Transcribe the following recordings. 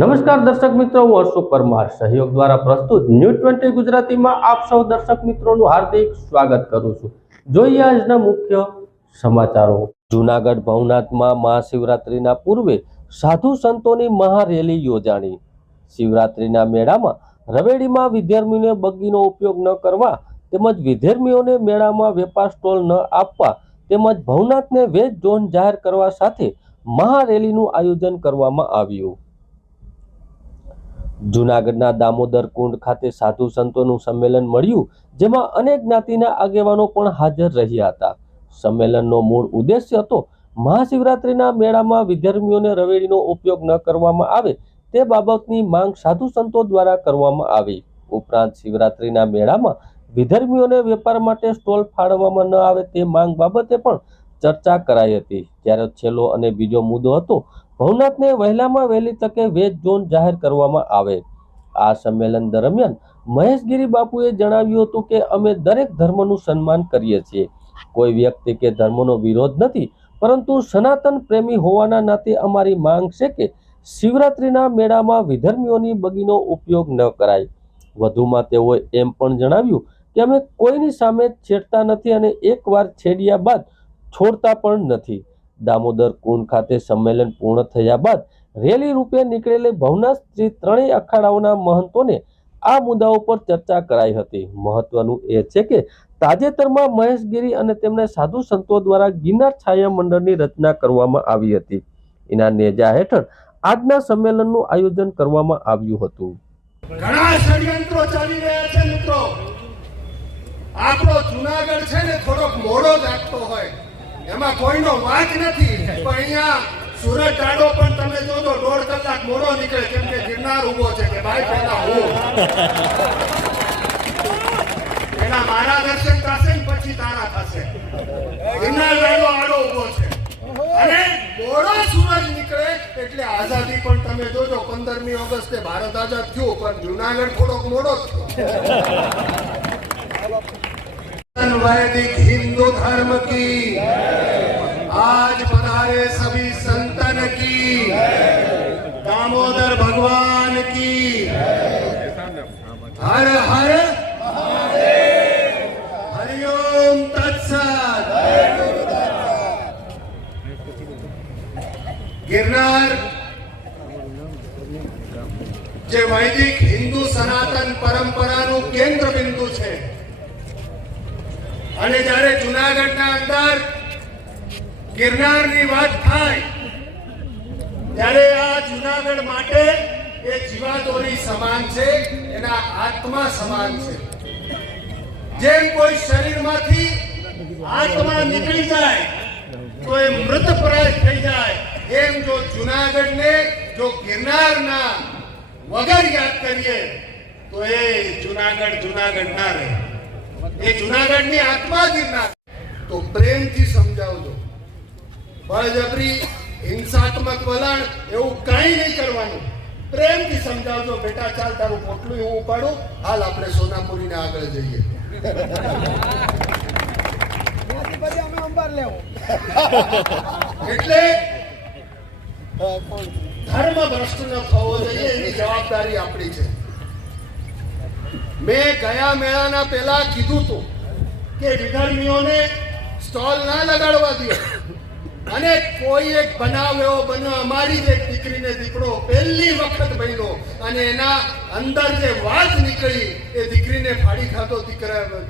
નમસ્કાર દર્શક મિત્રો, હું અશોક પરમાર સહયોગ દ્વારા પ્રસ્તુત ન્યૂઝ 20 ગુજરાતીમાં આપ સૌ દર્શક મિત્રોનું હાર્દિક સ્વાગત કરું છું। જોઈએ આજના મુખ્ય સમાચારો। જૂનાગઢ ભવનાથમાં મહાશિવરાત્રિના પૂર્વે સાધુ સંતોની મહારેલી યોજાણી। શિવરાત્રિના મેળામાં રવેડીમાં વિદ્યાર્થીઓને બગીનો ઉપયોગ ન કરવા તેમજ વિદ્યાર્થીઓને મેળામાં વેપાર સ્ટોલ ન આપવા તેમજ ભવનાથને વેજ ઝોન જાહેર કરવા સાથે મહારેલીનું આયોજન કરવામાં આવ્યું। જૂનાગઢના દામોદર કુંડ ખાતે સાધુ સંતોનું સંમેલન મળ્યું, જેમાં અનેક જ્ઞાતિના આગેવાનો પણ હાજર રહ્યા હતા। સંમેલનનો મૂળ ઉદ્દેશ્ય હતો મહાશિવરાત્રિના મેળામાં વિદ્યાર્થીઓને રવેડીનો ઉપયોગ ન કરવામાં આવે તે બાબતની માંગ સાધુ સંતો દ્વારા કરવામાં આવી। ઉપરાંત શિવરાત્રિના મેળામાં વિદ્યાર્થીઓને વેપાર માટે સ્ટોલ ફાળવવામાં ન આવે તે માંગ બાબતે પણ ચર્ચા કરાઈ હતી। ત્યારે છેલ્લો અને બીજો મુદ્દો હતો ભવનાથને વહેલામાં વહેલી તકે વેજ ઝોન જાહેર કરવામાં આવે। આ સંમેલન દરમિયાન મહેશગીરી બાપુએ જણાવ્યું હતું કે અમે દરેક ધર્મનું સન્માન કરીએ છીએ, કોઈ વ્યક્તિ કે ધર્મનો વિરોધ નથી, પરંતુ સનાતન પ્રેમી હોવાના નાતે અમારી માંગ છે કે શિવરાત્રિના મેળામાં વિધર્મીઓની બગીનો ઉપયોગ ન કરાય। વધુમાં તેઓએ એમ પણ જણાવ્યું કે અમે કોઈની સામે છેડતા નથી અને એકવાર છેડ્યા બાદ છોડતા પણ નથી। દામોદર કુંડ ખાતે સંમેલન પૂર્ણ થયા બાદ રેલી રૂપે નીકળેલી ભવનાથ સ્થિત ત્રણેય અખાડાઓના મહંતોને આ મુદ્દાઓ પર ચર્ચા કરાઈ હતી। મહત્વનું એ છે કે તાજેતરમાં મહેશગીરી અને તેમના સાધુ સંતો દ્વારા ગિરનાર છાયા મંડળની રચના કરવામાં આવી હતી। એના નેજા હેઠળ આજના સંમેલનનું આયોજન કરવામાં આવ્યું હતું। ઘણા ષડયંત્રો ચાલી રહ્યા છે મિત્રો। આપણો જૂનાગઢ છે ને થોડોક મોડો જાગતો હોય, એમાં કોઈનો વાંક નથી, પણ અહીંયા સુરત ટાડો પણ તમે જોજો 1.5 કલાક મોડો નીકળે, કેમ કે ગિરનાર ઉભો છે કે ભાઈ પહેલા હું એના મારા દર્શન થશે ને પછી તારા થશે। ગિરનાર ટાડો આડો ઉભો છે અને મોડો સૂરજ નીકળે એટલે આઝાદી પણ તમે જોજો 15મી ઓગસ્ટે ભારત આઝાદ થયું, પણ જૂનાગઢ થોડોક મોડો થયો। वैदिक हिंदू धर्म की आज पधारे सभी संतन की, दामोदर भगवान की, हर हर हरिओम तत्सत। गिरनार જે વૈદિક હિન્દુ સનાતન પરંપરાનું કેન્દ્ર બિંદુ છે અને જ્યારે જૂનાગઢના અંદર ગિરનારની વાત થાય ત્યારે આ જૂનાગઢ માટે એ જીવાદોરી સમાન છે, એના આત્મા સમાન છે। જેમ કોઈ શરીરમાંથી આત્મા નીકળી જાય તો એ મૃતપ્રાય થઈ જાય, એમ જો જૂનાગઢને જો ગિરનારના વગર યાદ કરીએ તો એ જૂનાગઢ ના રહે। એ જૂનાગઢની આત્મા ગિરનાર। તો પ્રેમથી સમજાવજો, બળજબરી હિંસાત્મક વલણ એવું કઈ નહીં કરવાનું। પ્રેમથી સમજાવજો, બેટા ચાલ તારું પોટલું હું ઉપાડું, હાલ આપણે સોનાપુરીને આગળ જઈએ। એટલે ધર્મ ભ્રષ્ટ ન થવો જોઈએ, એની જવાબદારી આપણી છે। મેં ગયા મેળાના પહેલા કીધું હતું કે વિધર્મીઓને સ્ટોલ ના લગાડવા દો, અને કોઈ એક બનાવ એવો બન્યો, અમારી જ એક દીકરીને દીકરો પહેલી વખત બન્યો અને એના અંદર જે વાત નીકળી એ દીકરીને ફાડી ખાધો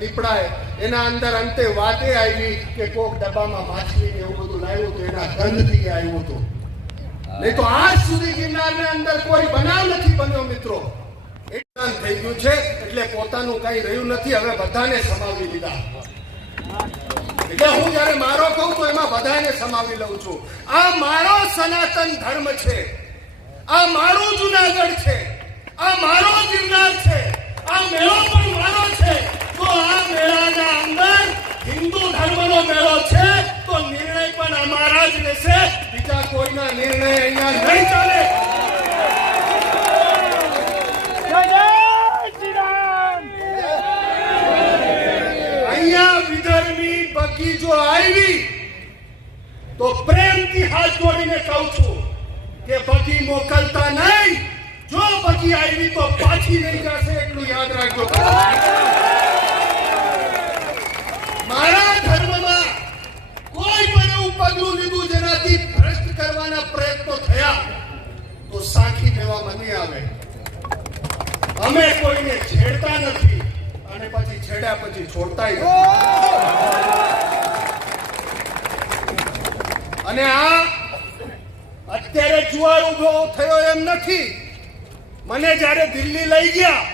દીપડાએ, એના અંદર અંતે વાતે આવી કે કોક ડબ્બામાં માછલી એવું બધું લાવ્યું તો એના ગંધથી આવ્યું હતું, નહીં તો આજ સુધી ગિરનારની અંદર કોઈ બનાવ નથી બન્યો મિત્રો। થઈ ગયું છે એટલે પોતાનું કઈ રહ્યું નથી, હવે બધાને સમાવી લીધા। એટલે હું જયારે મારો કહું તો એમાં બધાને સમાવી લઉં છું। આ મારો સનાતન ધર્મ છે, આ મારું જૂનાગઢ છે, આ મારો ગિરનાર છે, આ મેળો પણ મારો છે। તો આ મેળાના અંદર હિન્દુ ધર્મનો મેળો છે તો નિર્ણય પણ અમારા જ લેશે, બીજા કોઈના નિર્ણય અહીંયા નહીં ચાલે। બગી જો આવી તો પ્રેમથી હાથ જોડીને કહું છું કે બગી મોકલતા નહીં, જો બગી આવી તો પાછી નહીં જશે, એટલું યાદ રાખજો. મારા ધર્મમાં કોઈ પણ એવું પગલું લીધું જેનાથી ભ્રષ્ટ કરવાના પ્રયત્નો થયા તો સાખી દેવામાં નહીં આવે. અમે કોઈને છેડતા નથી અને પછી છેડ્યા પછી છોડતાય નથી. અને આ અત્યારે જુવાળ ઉભો થયો એમ નથી. મને જ્યારે દિલ્હી લઈ ગયા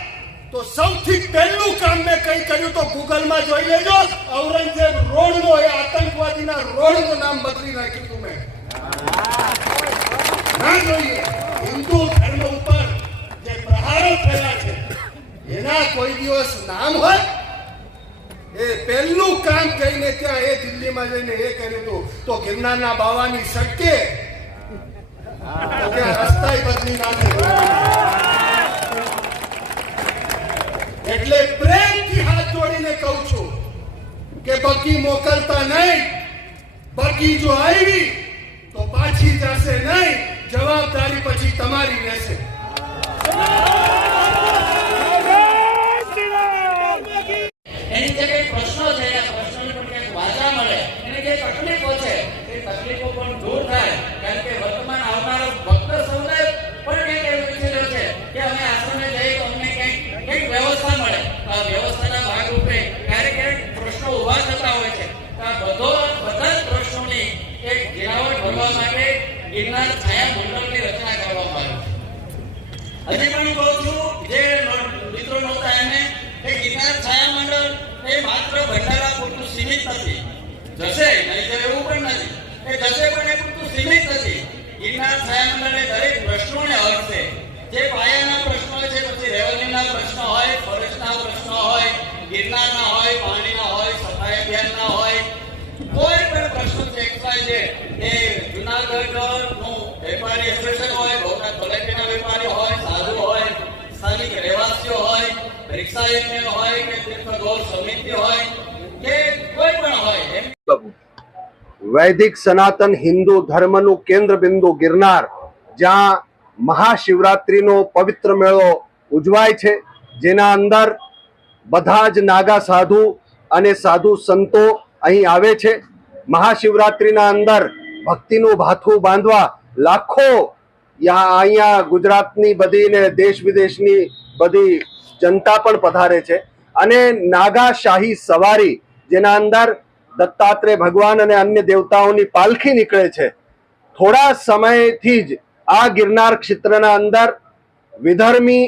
તો સૌથી પહેલું કામ મેં કઈ કર્યું તો ગૂગલમાં જોઈ લેજો, ઔરંગઝેબ રોડનો, એ આતંકવાદીના રોડનું નામ બદલી નાખ્યું હતું મેં. ના જોઈએ હિન્દુ ધર્મ ઉપર જે પ્રહારો થયા છે એના કોઈ દિવસ નામ હોય. એ પહેલું કામ જઈને ત્યાં એ દિલ્હીમાં જઈને એ કર્યું હતું તો ગિરનારના બાવાની સટકે તો ત્યાં રસ્તા બદલી નાખે. એટલે પ્રેમથી હાથ જોડીને કહું છું કે બગી મોકલતા નહીં. બગી જો આવી તો પાછી જશે નહીં, જવાબદારી પછી તમારી રહેશે. એની જે કઈ પ્રશ્નો છે આ પ્રશ્નોને પણ ક્યાંક વાચા મળે, એની જે તકલીફો છે એ તકલીફો પણ દૂર થાય. કારણ કે વર્તમાન આવનારો ભક્ત સમુદાય પણ કંઈક એવું ઈચ્છી રહ્યો છે કે અમે આશ્રમે જઈએ તો અમને કંઈક વ્યવસ્થા મળે. તો આ વ્યવસ્થાના ભાગરૂપે ક્યારેક પ્રશ્નો ઉભા થતા હોય છે. તો આ બધા જ પ્રશ્નોની એક ગિરાવટ ભરવા માટે ગિરનાર છાયા મંડળની રચના કરવામાં આવી. હજી પણ કહું છું જે મિત્રો નહોતા એમને કે ગિરનાર છાયા મંડળ એ માત્ર ભંડારા પૂરતું સીમિત નથી. જશે નહીં જાય એવું પણ નથી, એ જશે પણ એ પૂરતું સીમિત નથી. ગિરનાર છાયા મંડળ એ દરેક પ્રશ્નોને હલશે. જે પાયાના પ્રશ્નો છે, પછી રેવન્યુના પ્રશ્નો હોય, ફોરેસ્ટના પ્રશ્નો હોય, ગિરનારના હોય, પાણીના હોય, સફાઈ અભિયાનના હોય, કોઈ પણ પ્રશ્ન છે એ જુનાગઢનું વેપારી એસોસિએશન હોય, ભવનાથ કોલેક્ટરના વેપારી હોય, સાધુ હોય, સ્થાનિક રહેવાસીઓ હોય, રિક્ષા યુનિયન હોય કે તીર્થ ગૌર સમિતિ હોય કે કોઈ પણ હોય. વૈદિક સનાતન હિન્દુ ધર્મનું કેન્દ્ર બિંદુ ગિરનાર, જ્યાં મહાશિવરાત્રિનો પવિત્ર મેળો ઉજવાય છે, જેના અંદર બધા જ નાગા સાધુ અને સાધુ સંતો અહીં આવે છે. મહાશિવરાત્રિના અંદર ભક્તિનું ભાથું બાંધવા લાખો અહીંયા ગુજરાતની બધી ને દેશ વિદેશની બધી જનતા પણ પધારે છે. અને નાગા શાહી સવારી, જેના અંદર દત્તાત્રેય ભગવાન અને અન્ય દેવતાઓની પાલખી નીકળે છે. થોડા સમયથી જ આ ગિરનાર ક્ષેત્રના અંદર વિધર્મી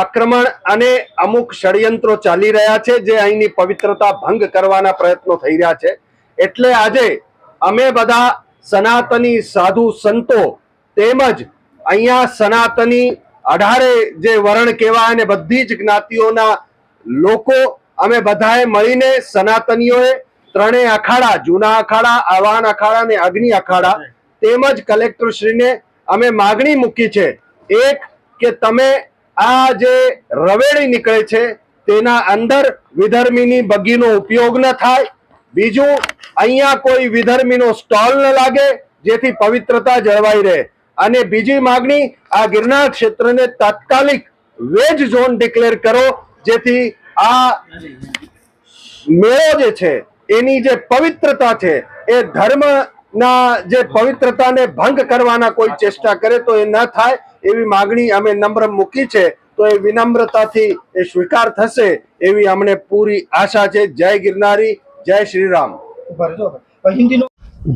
આક્રમણ અને અમુક ષડયંત્રો ચાલી રહ્યા છે, જે અહીંની પવિત્રતા ભંગ કરવાના પ્રયત્નો થઈ રહ્યા છે. એટલે આજે અમે બધા સનાતની સાધુ સંતો તેમજ અહીંયા સનાતની 18 જે વરણ કહેવાય અને બધી જ જ્ઞાતિઓના લોકો અમે બધાએ મળીને સનાતનીઓએ ત્રણેય અખાડા, જૂના અખાડા, આવાહન અખાડા અને અગ્નિ અખાડા, તેમજ કલેક્ટરશ્રીને અમે માગણી મૂકી છે. એક કે તમે આ જે રવેડી નીકળે છે તેના અંદર વિધર્મીની બગીનો ઉપયોગ ન થાય. બીજું, અહીંયા કોઈ વિધર્મીનો સ્ટોલ ન લાગે, જેથી પવિત્રતા જળવાઈ રહે. અને બીજી માગણી, આ ગિરનાર ક્ષેત્રને તાત્કાલિક વેજ ઝોન ડિક્લેર કરો, જેથી આ મેળો જે છે એની જે પવિત્રતા છે એ ધર્મના જે પવિત્રતાને ભંગ કરવાના કોઈ ચેષ્ટા કરે તો એ ન થાય, એવી માગણી અમે નમ્ર મૂકી છે. તો એ વિનમ્રતાથી એ સ્વીકાર થશે એવી અમને પૂરી આશા છે. જય ગિરનારી, જય શ્રી રામ.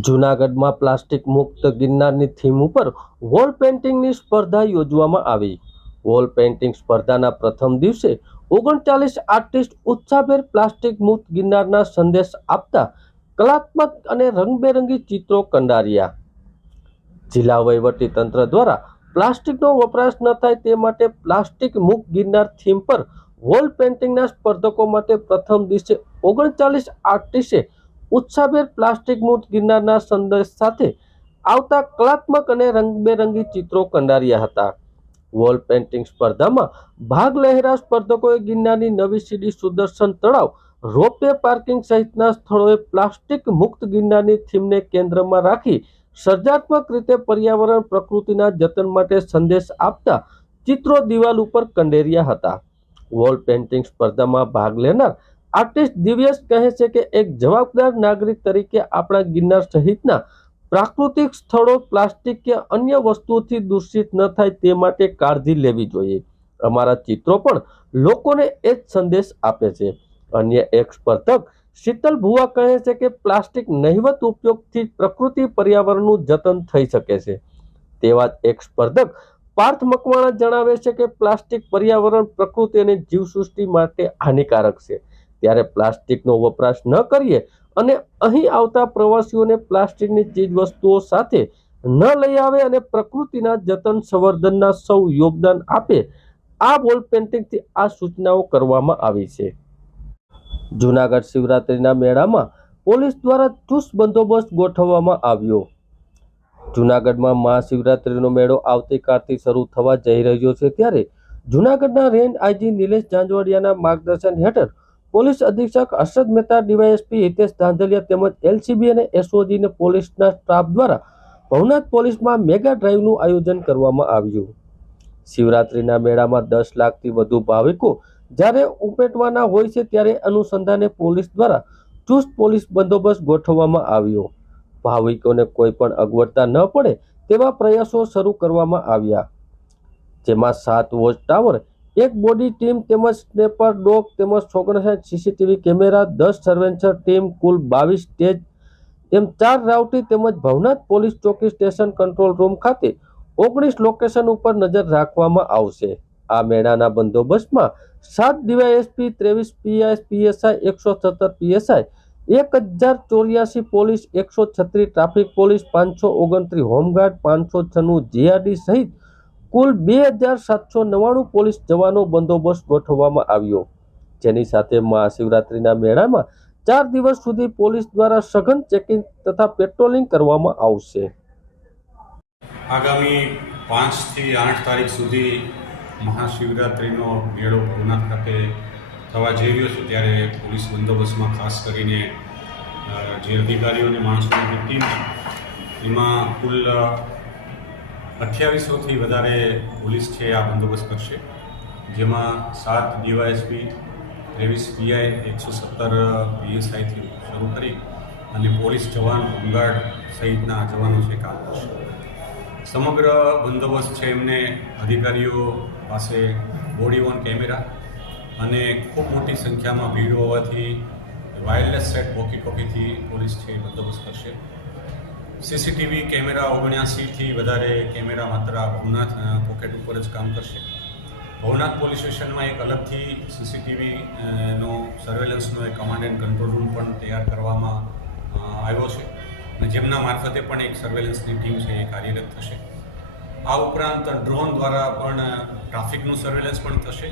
જૂનાગઢમાં પ્લાસ્ટિક મુક્ત ગિરનારની થીમ ઉપર વોલ પેઇન્ટિંગની સ્પર્ધા યોજવામાં આવી. વોલ પેઇન્ટિંગ સ્પર્ધાના પ્રથમ દિવસે 39 આર્ટિસ્ટ ઉત્સાહભેર પ્લાસ્ટિક મુક્ત ગિરનારના સંદેશ આપતા કલાત્મક અને રંગબેરંગી ચિત્રો કંડાર્યા. જિલ્લા વહીવટી તંત્ર દ્વારા પ્લાસ્ટિકનો વપરાશ ન થાય તે માટે પ્લાસ્ટિક મુક્ત ગિરનાર થીમ પર વોલ પેઇન્ટિંગના સ્પર્ધકો માટે પ્રથમ દિવસે 39 આર્ટિસ્ટે ઉત્સાહભેર પ્લાસ્ટિક મુક્ત ગિરનારના સંદેશ સાથે આવતા કલાત્મક અને રંગબેરંગી ચિત્રો કંડાર્યા હતા. વોલ પેઇન્ટિંગ સ્પર્ધામાં ભાગ લેનારા સ્પર્ધકોએ ગિરનારની નવી સીડી, સુદર્શન તળાવ, રોપવે પાર્કિંગ સહિતના સ્થળોએ પ્લાસ્ટિક મુક્ત ગિરનારની થીમને કેન્દ્રમાં રાખી સર્જનાત્મક રીતે પર્યાવરણ પ્રકૃતિના જતન માટે સંદેશ આપતા ચિત્રો દિવાલ ઉપર કંડેર્યા હતા. વોલ પેઇન્ટિંગ સ્પર્ધામાં ભાગ લેનાર આર્ટિસ્ટ દિવ્યેશ કહે છે કે એક જવાબદાર નાગરિક તરીકે આપણા ગિરનાર સહિતના પ્રાકૃતિક સ્થળો પ્લાસ્ટિક કે અન્ય વસ્તુઓથી દૂષિત ન થાય તે માટે કાળજી લેવી જોઈએ. અમારા ચિત્રો પણ લોકોને એ જ સંદેશ આપે છે. અન્ય એક સ્પર્ધક શીતલ ભુવા કહે છે કે પ્લાસ્ટિક નહિવત ઉપયોગથી પ્રકૃતિ પર્યાવરણનું જતન થઈ શકે છે. તેવા જ એક સ્પર્ધક પાર્થ મકવાણા જણાવે છે કે પ્લાસ્ટિક પર્યાવરણ, પ્રકૃતિ અને જીવસૃષ્ટિ માટે હાનિકારક છે. ત્યારે પ્લાસ્ટિકનો વપરાશ ન કરીએ અને અહીં આવતા પ્રવાસીઓને પ્લાસ્ટિકની ચીજવસ્તુઓ સાથે ન લઈ આવે અને પ્રકૃતિના જતન સંવર્ધનના સૌ યોગદાન આપે. આ વોલ પેઇન્ટિંગથી આ સૂચનાઓ કરવામાં આવી છે. જૂનાગઢ શિવરાત્રીના મેળામાં પોલીસ દ્વારા ચુસ્ત બંદોબસ્ત ગોઠવવામાં આવ્યો. જૂનાગઢમાં મહાશિવરાત્રીનો મેળો આવતીકાલથી શરૂ થવા જઈ રહ્યો છે, ત્યારે જૂનાગઢના રેન્જ આઈજી નિલેશ જાંજવાડિયાના માર્ગદર્શન હેઠળ પોલીસ અધિક્ષક હર્ષદ મહેતા, ડીવાયએસપી હિતેશ ધાંધલિયા તેમજ એલસીબી અને એસઓજી પોલીસના સ્ટાફ દ્વારા ભવનાથ પોલીસમાં મેગા ડ્રાઈવનું આયોજન કરવામાં આવ્યું. શિવરાત્રીના મેળામાં 10 લાખથી વધુ ભાવિકો જ્યારે ઉમટવાના હોય છે, ત્યારે અનુસંધાને પોલીસ દ્વારા ચુસ્ત પોલીસ બંદોબસ્ત ગોઠવવામાં આવ્યો. ભાવિકોને કોઈ પણ અગવડતા ન પડે તેવા પ્રયાસો શરૂ કરવામાં આવ્યા, જેમાં 7 વોચ ટાવર, 1 બોડી ટીમ તેમજ સ્નેપર ડોગ તેમજ 59 સીસીટીવી કેમેરા, 10 સર્વેલન્સ ટીમ, કુલ 22 સ્ટેજ એમ 4 રાઉટી તેમજ ભવનાથ પોલીસ ચોકી સ્ટેશન કંટ્રોલ રૂમ ખાતે 19 લોકેશન ઉપર નજર રાખવામાં આવશે. આ મેળાના બંદોબસ્તમાં 7 DYSP, 23 PI, PSI, 117 PSI, 1084 police, 136 traffic police, 529 home guard, 596 GRD સહિત કુલ 2799 પોલીસ જવાનો બંદોબસ્ત ગોઠવવામાં આવ્યો. જેની સાથે મહાશિવરાત્રીના મેળામાં 4 દિવસ સુધી પોલીસ દ્વારા સઘન ચેકિંગ તથા પેટ્રોલિંગ કરવામાં આવશે. આગામી 5 થી 8 તારીખ સુધી મહાશિવરાત્રિનો મેળો ભવનાથ ખાતે થવા જઈ રહ્યો છે, ત્યારે પોલીસ બંદોબસ્તમાં ખાસ કરીને જે અધિકારીઓ અને માણસોની ટીમ છે એમાં કુલ 2800થી વધારે પોલીસ છે આ બંદોબસ્ત કરશે, જેમાં 7 ડીવાયએસપી, 23 પીઆઈ, 117 પીએસઆઈથી શરૂ કરી અને પોલીસ જવાન, હોમગાર્ડ સહિતના જવાનો છે કામ કરશે. સમગ્ર બંદોબસ્ત છે એમને અધિકારીઓ પાસે બોડી ઓન કેમેરા અને ખૂબ મોટી સંખ્યામાં ભીડ હોવાથી વાયરલેસ સેટ વોકી ટોકીથી પોલીસ છે એ બંદોબસ્ત કરશે. સીસીટીવી કેમેરા 79થી વધારે કેમેરા માત્ર ભવનાથ પોકેટ ઉપર જ કામ કરશે. ભવનાથ પોલીસ સ્ટેશનમાં એક અલગથી સીસીટીવીનો સર્વેલન્સનો એક કમાન્ડ એન્ડ કંટ્રોલ રૂમ પણ તૈયાર કરવામાં આવ્યો છે અને જેમના મારફતે પણ એક સર્વેલન્સની ટીમ છે એ કાર્યરત થશે. આ ઉપરાંત ડ્રોન દ્વારા પણ ટ્રાફિકનું સર્વેલન્સ પણ થશે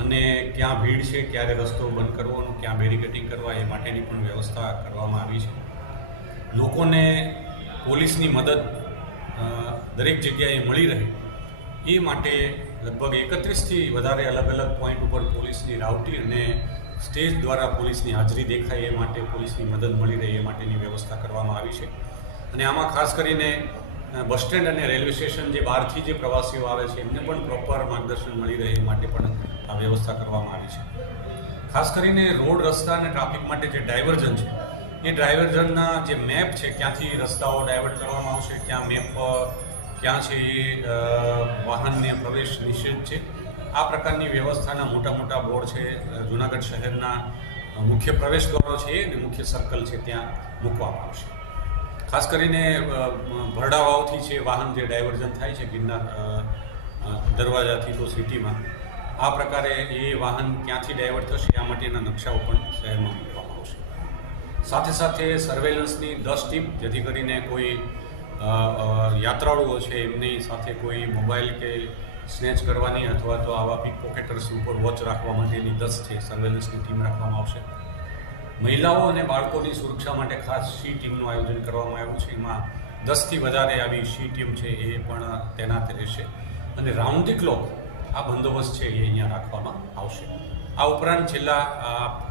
અને ક્યાં ભીડ છે, ક્યારે રસ્તો બંધ કરવાનો, ક્યાં બેરિકેડિંગ કરવા એ માટેની પણ વ્યવસ્થા કરવામાં આવી છે. લોકોને પોલીસની મદદ દરેક જગ્યાએ મળી રહે એ માટે લગભગ 31થી વધારે અલગ અલગ પોઈન્ટ ઉપર પોલીસની રાઉટી અને સ્ટેજ દ્વારા પોલીસની હાજરી દેખાય એ માટે પોલીસની મદદ મળી રહે એ માટેની વ્યવસ્થા કરવામાં આવી છે. અને આમાં ખાસ કરીને બસ સ્ટેન્ડ અને રેલવે સ્ટેશન જે બહારથી જે પ્રવાસીઓ આવે છે એમને પણ પ્રોપર માર્ગદર્શન મળી રહે એ માટે પણ આ વ્યવસ્થા કરવામાં આવી છે. ખાસ કરીને રોડ, રસ્તા અને ટ્રાફિક માટે જે ડાયવર્ઝન છે એ ડાયવર્ઝનના જે મેપ છે, ક્યાંથી રસ્તાઓ ડાયવર્ટ કરવામાં આવશે, ક્યાં મેપ ક્યાં છે એ વાહનને પ્રવેશ નિષેધ છે, આ પ્રકારની વ્યવસ્થાના મોટા મોટા બોર્ડ છે જૂનાગઢ શહેરના મુખ્ય પ્રવેશ દ્વારો છે અને મુખ્ય સર્કલ છે ત્યાં મૂકવામાં આવશે. ખાસ કરીને ભરડા વાવથી છે વાહન જે ડાયવર્ઝન થાય છે ગિરનાર દરવાજાથી તો સિટીમાં, આ પ્રકારે એ વાહન ક્યાંથી ડાયવર્ટ થશે આ માટેના નકશાઓ પણ શહેરમાં મૂકવામાં આવશે. સાથે સાથે સર્વેલન્સની 10 ટીમ, જેથી કરીને કોઈ યાત્રાળુઓ છે એમની સાથે કોઈ મોબાઈલ કે સ્નેચ કરવાની અથવા તો આવા પિક પોકેટર્સ ઉપર વોચ રાખવા માટેની 10 છે સર્વેલન્સની ટીમ રાખવામાં આવશે. મહિલાઓ અને બાળકોની સુરક્ષા માટે ખાસ સી ટીમનું આયોજન કરવામાં આવ્યું છે. એમાં 10થી વધારે આવી સી ટીમ છે એ પણ તૈનાત રહેશે અને રાઉન્ડ ધી ક્લોક આ બંદોબસ્ત છે એ અહીંયા રાખવામાં આવશે. આ ઉપરાંત છેલ્લા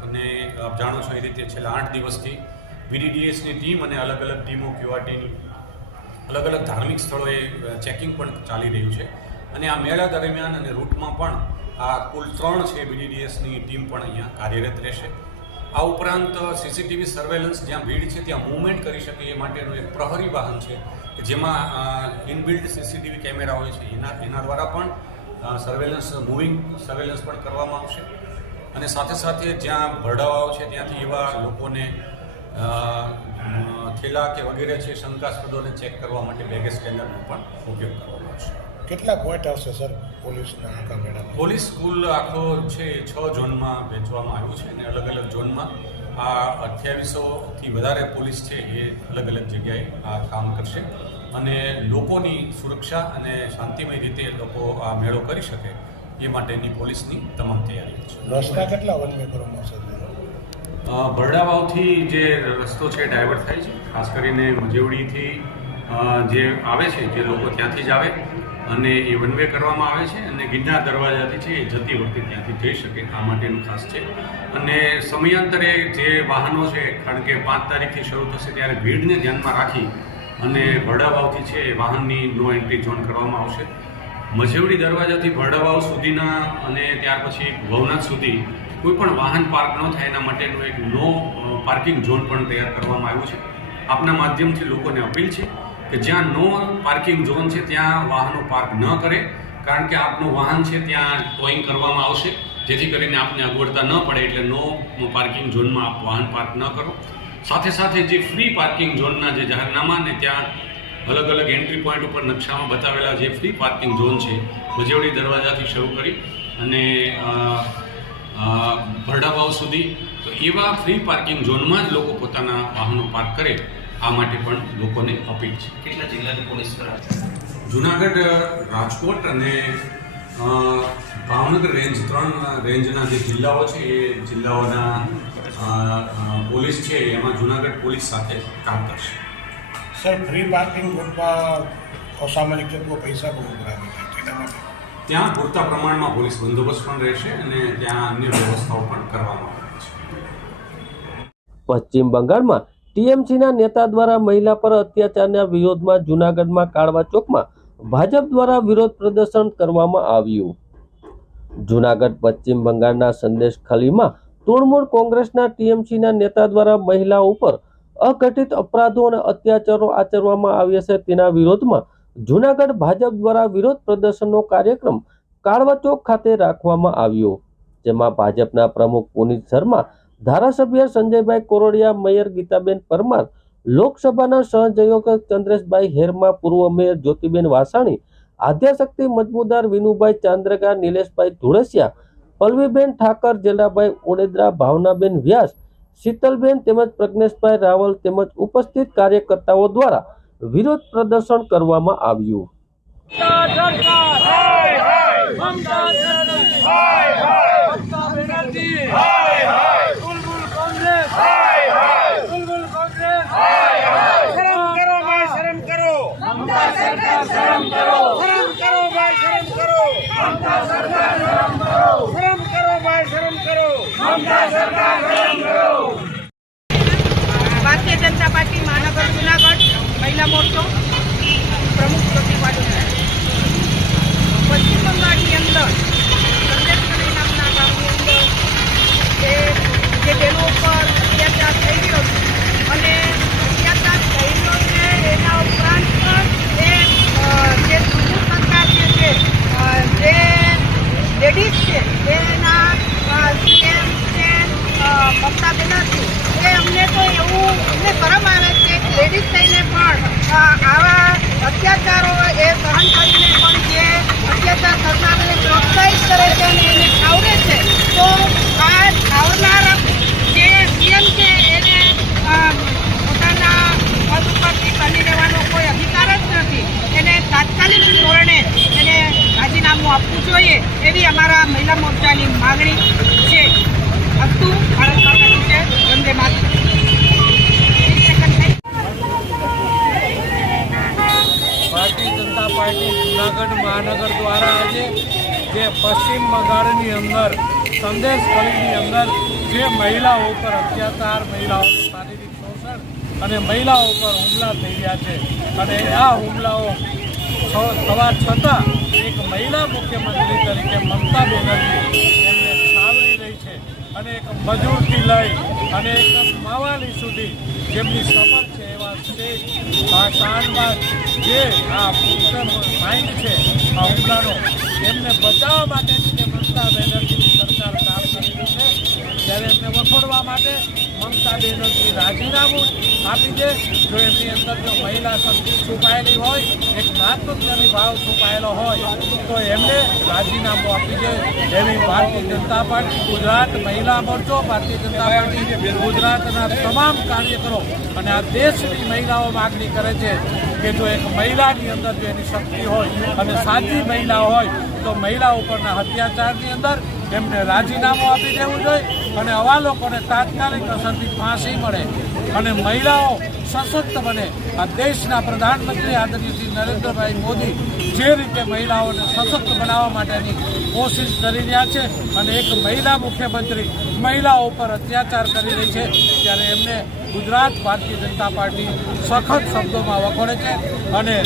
અને આપ જાણો છો એ રીતે છેલ્લા 8 દિવસથી બીડીડીએસની ટીમ અને અલગ અલગ ટીમો ક્યુઆરટીની અલગ અલગ ધાર્મિક સ્થળોએ ચેકિંગ પણ ચાલી રહ્યું છે અને આ મેળા દરમિયાન અને રૂટમાં પણ આ કુલ 3 છે BDDSની ટીમ પણ અહીંયા કાર્યરત રહેશે. આ ઉપરાંત સીસીટીવી સર્વેલન્સ જ્યાં ભીડ છે ત્યાં મૂવમેન્ટ કરી શકે એ માટેનું એક પ્રહરી વાહન છે કે જેમાં ઇનબિલ્ટ સીસીટીવી કેમેરા હોય છે એના દ્વારા પણ સર્વેલન્સ મૂવિંગ સર્વેલન્સ પણ કરવામાં આવશે. અને સાથે સાથે જ્યાં ભરડાવાઓ છે ત્યાંથી એવા લોકોને થેલા કે વગેરે છે શંકાસ્પદોને ચેક કરવા માટે બેગેજ સ્કેનરનો પણ ઉપયોગ કરવામાં આવશે. કેટલા પોઈન્ટ આવશે સર પોલીસના આખા મેળામાં? પોલીસ સ્કૂલ આખો છે 6 ઝોનમાં વહેંચવામાં આવ્યું છે અને અલગ અલગ ઝોનમાં આ 2800થી વધારે પોલીસ છે એ અલગ અલગ જગ્યાએ આ કામ કરશે અને લોકોની સુરક્ષા અને શાંતિમય રીતે લોકો આ મેળો કરી શકે એ માટેની પોલીસની તમામ તૈયારી છે. રસ્તા કેટલા વન વે કરવામાં આવશે? ભરડાવાવથી જે રસ્તો છે ડાયવર્ટ થાય છે, ખાસ કરીને મજેવડીથી જે આવે છે જે લોકો ત્યાંથી જ આવે અને એ વન વે કરવામાં આવે છે અને ગિરનાર દરવાજાથી છે એ જતી વખતે ત્યાંથી જઈ શકે આ માટેનું ખાસ છે. અને સમયાંતરે જે વાહનો છે, કારણ કે 5 તારીખથી શરૂ થશે ત્યારે ભીડને ધ્યાનમાં રાખી અને ભરડાવાવથી છે એ વાહનની નો એન્ટ્રી ઝોન કરવામાં આવશે. મજેવડી દરવાજાથી ભરડાવાવ સુધીના અને ત્યાર પછી ભવનાથ સુધી કોઈ પણ વાહન પાર્ક ન થાય એના માટેનું એક નો પાર્કિંગ ઝોન પણ તૈયાર કરવામાં આવ્યું છે. આપના માધ્યમથી લોકોને અપીલ છે કે જ્યાં નો પાર્કિંગ ઝોન છે ત્યાં વાહનો પાર્ક ન કરે, કારણ કે આપનું વાહન છે ત્યાં ટોઈંગ કરવામાં આવશે જેથી કરીને આપને અગવડતા ન પડે. એટલે નો પાર્કિંગ ઝોનમાં આપ વાહન પાર્ક ન કરો. સાથે સાથે જે ફ્રી પાર્કિંગ ઝોનના જે જાહેરનામા ને ત્યાં અલગ અલગ એન્ટ્રી પોઈન્ટ ઉપર નકશામાં બતાવેલા જે ફ્રી પાર્કિંગ ઝોન છે મજેવડી દરવાજાથી શરૂ કરી અને ભરડાવાવ સુધી, તો એવા ફ્રી પાર્કિંગ ઝોનમાં જ લોકો પોતાના વાહનો પાર્ક કરે આ માટે પણ લોકોને અપીલ છે. કેટલા જિલ્લાની પોલીસ જુનાગઢ, રાજકોટ અને ભાવનગર રેન્જ 3 રેન્જના જે જિલ્લાઓ છે એ જિલ્લાઓના પોલીસ છે એમાં જુનાગઢ પોલીસ સાથે કામ કરશે. સર ફ્રી પાર્કિંગ રૂટમાં અસામાજિક તત્વો પૈસા બહુ ઉઘરાવે છે તેના માટે ત્યાં પૂરતા પ્રમાણમાં પોલીસ બંદોબસ્ત પણ રહેશે અને ત્યાં અન્ય વ્યવસ્થાઓ પણ કરવામાં આવે છે. પશ્ચિમ બંગાળમાં ટીએમસીના નેતા દ્વારા મહિલા પર અત્યાચારના વિરોધમાં જૂનાગઢમાં કાળવા ચોકમાં ભાજપ દ્વારા વિરોધ પ્રદર્શન કરવામાં આવ્યું. જૂનાગઢ પશ્ચિમ બંગાળના સંદેશ ખલીમાં તૃણમૂલ કોંગ્રેસના ટીએમસીના નેતા દ્વારા મહિલાઓ ઉપર અઘટિત અપરાધો અને અત્યાચારો આચરવામાં આવ્યા છે તેના વિરોધમાં જૂનાગઢ ભાજપ દ્વારા વિરોધ પ્રદર્શનનો કાર્યક્રમ કાળવા ચોક ખાતે રાખવામાં આવ્યો, જેમાં ભાજપના પ્રમુખ પુનિત શર્મા, ધારાસભ્ય સંજયભાઈ કોરોડિયા, મેયર ગીતાબેન પરમાર, લોકસભાના સહસંયોજક ચંદ્રેશભાઈ હેરમા, પૂર્વ મેયર જ્યોતિબેન વાસાણી, આદ્યાશક્તિ મજમુદાર, વિનુભાઈ ચાંદ્રગા, નિલેશભાઈ ધુળસિયા, પલ્લવીબેન ઠાકર, જેલાભાઈ ઓડેદરા, ભાવનાબેન વ્યાસ, શીતલબેન તેમજ પ્રજ્ઞેશભાઈ રાવલ તેમજ ઉપસ્થિત કાર્યકર્તાઓ દ્વારા વિરોધ પ્રદર્શન કરવામાં આવ્યું. ભારતીય જનતા પાર્ટી મહાનગર જુનાગઢ મહિલા મોરચો પ્રમુખ પ્રતિપાદન પશ્ચિમ બંગાળની અંદર સંદેશખલી નામના ગામની અંદર જે બહેનો ઉપર અત્યાચાર થઈ રહ્યો છે અને અત્યાચાર થઈ રહ્યો છે એના ઉપરાંત પણ જે તૃણમૂલ સરકાર જે છે જે લેડીઝ છે એના સીએમ છે મમતા બેનર્જી, એ અમને તો એવું અમને શરમ આવે છે કે લેડીઝ થઈને પણ આવા અત્યાચારો એ સહન કરીને પણ જે અત્યાચાર કરનારને પ્રોત્સાહિત કરે છે અને એને આવરે છે, તો આ આવનાર જે સીએમ છે એને પોતાના પદ ઉપરથી બની રહેવાનો કોઈ અધિકાર જ નથી. એને તાત્કાલિક ધોરણે એને રાજીનામું આપવું જોઈએ એવી અમારા મહિલા મોરચાની માગણી છે. અસ્તુ ભારત માતાની જય, વંદે માતરમ. ભારતીય જનતા પાર્ટી જૂનાગઢ મહાનગર દ્વારા આજે જે પશ્ચિમ બંગાળની અંદર સંદેશ ખલીની અંદર જે મહિલાઓ ઉપર અત્યાચાર, મહિલાઓનું શારીરિક શોષણ અને મહિલાઓ ઉપર હુમલા થઈ રહ્યા છે અને આ હુમલાઓ થવા છતાં એક એક મહિલા મુખ્યમંત્રી તરીકે મમતા બેનર્જી એમને સાવરી રહી છે અને એક મજૂરથી લઈ અને એક માવાલી સુધી જેમની સફર છે એવા સ્ટેટ શાનમાં જે આ માઇન્ડ છે આ હુમલાનો એમને બચાવવા માટે જે મમતા બેનર્જીની સરકાર કામ કરી રહી છે ત્યારે એમને વખોડવા માટે મમતા બેનર્જી રાજીનામું આપી દે. જો એમની અંદર જો મહિલા શક્તિ છુપાયેલી હોય, એક માતૃત્વની ભાવ છુપાયેલો હોય તો એમને રાજીનામું આપી દે એવી ભારતીય જનતા પાર્ટી ગુજરાત મહિલા મોરચો, ભારતીય જનતા પાર્ટી ગુજરાતના તમામ કાર્યકરો અને આ દેશની મહિલાઓ માગણી કરે છે કે જો એક મહિલાની અંદર જો એની શક્તિ હોય અને સાચી મહિલા હોય તો મહિલા ઉપરના અત્યાચારની અંદર એમને રાજીનામું આપી દેવું જોઈએ અને આવા લોકોને તાત્કાલિક અસરથી ફાંસી મળે અને મહિલાઓ સશક્ત બને. આ દેશના પ્રધાનમંત્રી આદરણીય શ્રી નરેન્દ્રભાઈ મોદી જે રીતે મહિલાઓને સશક્ત બનાવવા માટેની કોશિશ કરી રહ્યા છે અને એક મહિલા મુખ્યમંત્રી મહિલાઓ પર અત્યાચાર કરી રહી છે ત્યારે એમને ગુજરાત ભારતીય જનતા પાર્ટી સખત શબ્દોમાં વખોડે છે અને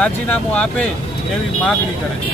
રાજીનામું આપે એવી માગણી કરે છે.